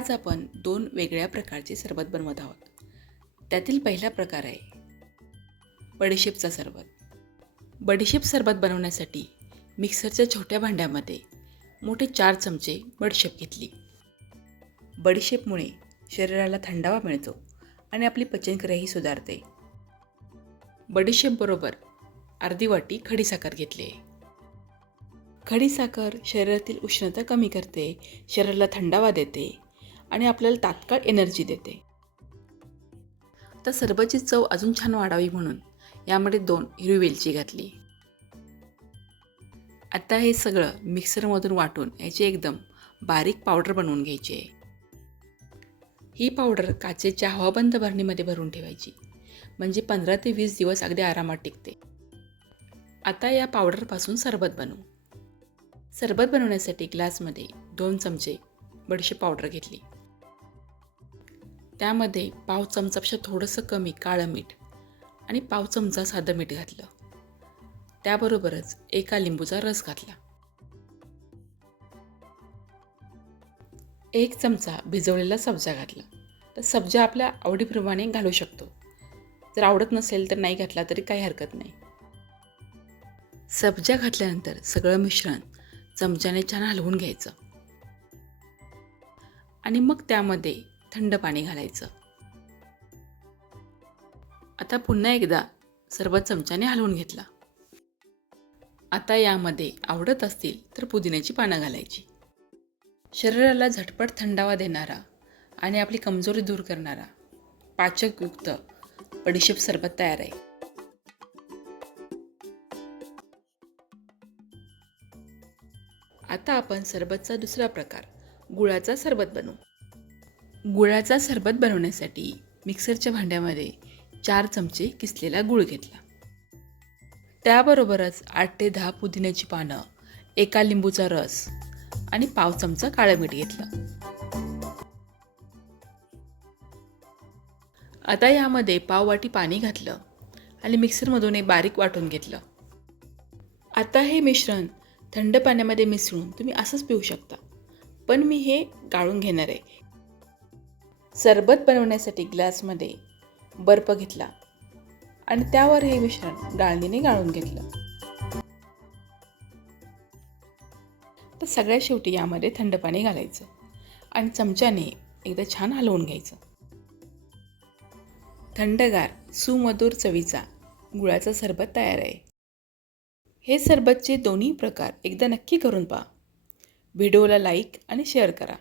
आज आपण दोन वेगळ्या प्रकारचे सरबत बनवत आहोत. त्यातील पहिला प्रकार आहे बडीशेपचा सरबत. बडीशेप सरबत बनवण्यासाठी मिक्सरच्या छोट्या भांड्यामध्ये मोठे 4 चमचे बडीशेप घेतली. बडीशेपमुळे शरीराला थंडावा मिळतो आणि आपली पचनक्रियाही सुधारते. बडीशेपबरोबर अर्धी वाटी खडीसाखर घेतली. खडीसाखर शरीरातील उष्णता कमी करते, शरीराला थंडावा देते आणि आपल्याला तात्काळ एनर्जी देते. तर सरबतची चव अजून छान वाढावी म्हणून यामध्ये 2 हिरवी वेलची घातली. आता हे सगळं मिक्सरमधून वाटून याची एकदम बारीक पावडर बनवून घ्यायची आहे. ही पावडर काचेच्या हवाबंद भरणीमध्ये भरून ठेवायची, म्हणजे 15 ते 20 दिवस अगदी आरामात टिकते. आता या पावडरपासून सरबत बनवू. सरबत बनवण्यासाठी ग्लासमध्ये 2 चमचे बडीशेप पावडर घेतली. त्यामध्ये पाव चमचापेक्षा थोडंसं कमी काळं मीठ आणि पाव चमचा साधं मीठ घातलं. त्याबरोबरच 1 लिंबूचा रस घातला. 1 चमचा भिजवलेला सब्जा घातला. तर सब्जा आपल्या आवडीप्रमाणे घालू शकतो. जर आवडत नसेल तर नाही घातला तरी काही हरकत नाही. सब्जा घातल्यानंतर सगळं मिश्रण चमच्याने छान हलवून घ्यायचं आणि मग त्यामध्ये थंड पाणी घालायचं. आता पुन्हा एकदा सरबत चमच्याने हलवून घेतला. आता यामध्ये आवडत असतील तर पुदिन्याची पानं घालायची. शरीराला झटपट थंडावा देणारा आणि आपली कमजोरी दूर करणारा पाचकयुक्त बडीशेप सरबत तयार आहे. आता आपण सरबतचा दुसरा प्रकार गुळाचा सरबत बनवू. गुळाचा सरबत बनवण्यासाठी मिक्सरच्या भांड्यामध्ये 4 चमचे किसलेला गूळ घेतला. त्याबरोबरच 8 ते 10 पुदिन्याची पानं, 1 लिंबूचा रस आणि पाव चमचा काळं मीठ घेतलं. आता यामध्ये पाव वाटी पाणी घातलं आणि मिक्सरमधून बारीक वाटून घेतलं. आता हे मिश्रण थंड पाण्यामध्ये मिसळून तुम्ही असंच पिऊ शकता, पण मी हे गाळून घेणार आहे. सरबत बनवण्यासाठी ग्लासमध्ये बर्फ घेतला आणि त्यावर हे मिश्रण गाळणीने गाळून घेतलं. तर सगळ्यात शेवटी यामध्ये थंड पाणी घालायचं आणि चमच्याने एकदा छान हलवून घ्यायचं. थंडगार सुमधुर चवीचा गुळाचा सरबत तयार आहे. हे सरबतचे दोन्ही प्रकार एकदा नक्की करून पहा. व्हिडिओला लाईक आणि शेअर करा.